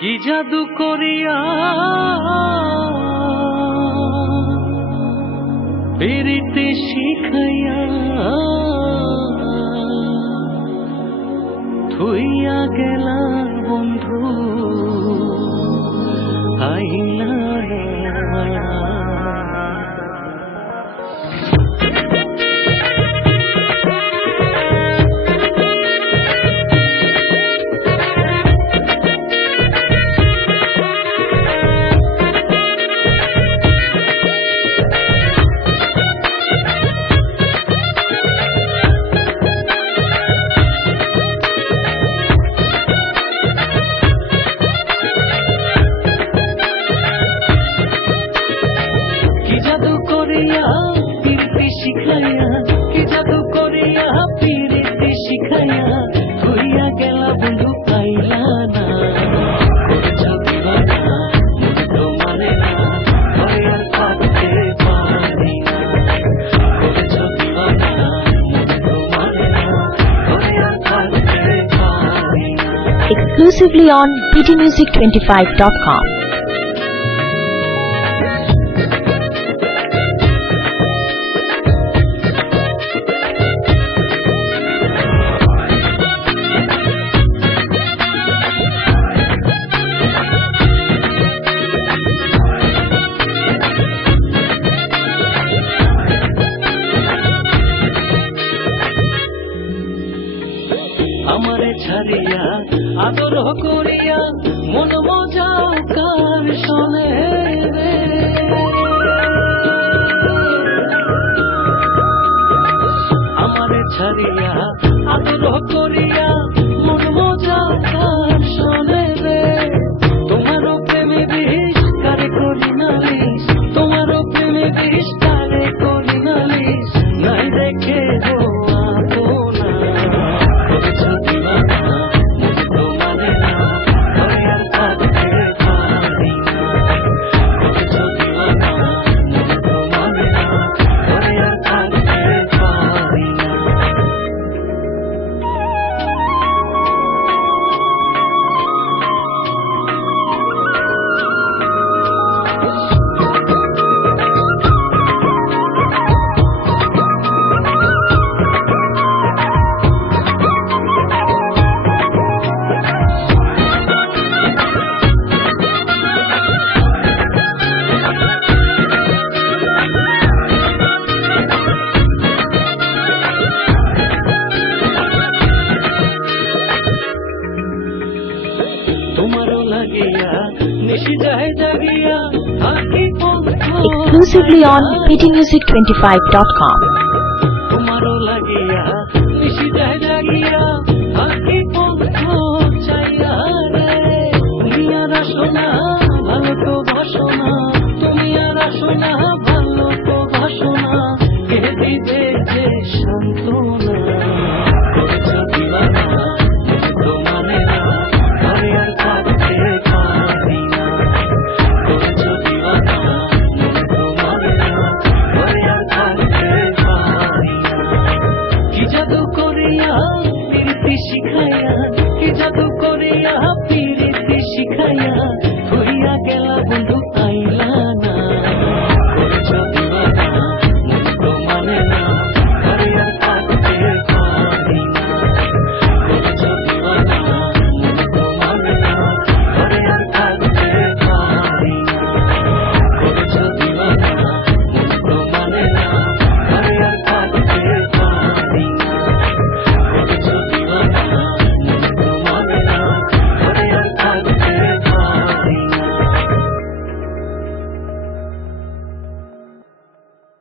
কি জাদু করিয়া বেরিতে শিখাইয়া থুইয়া গেলা বন্ধু আইলা শিখাইয়া কি জাদু করিয়া পিরিতি শিখাইয়া থুইয়া গেলা বন্ধু পাইলা না তো মানে না ঘরে আর থাকতে পারি না তো মানে না ঘরে আর থাকতে পারি না। Exclusively on ptmusic25.com. আমারে ছাড়িয়া আদর করিয়া মন মজাও কার শোনে রে আমারে ছাড়িয়া আদর করিয়া মন মজাও কার শোনে রে তোমারও প্রেমে বিষ কারে করি নালিশ তোমারও প্রেমে বিষ কারে করি নালিশ নাই দেখে গো Exclusively on ptmusic25.com.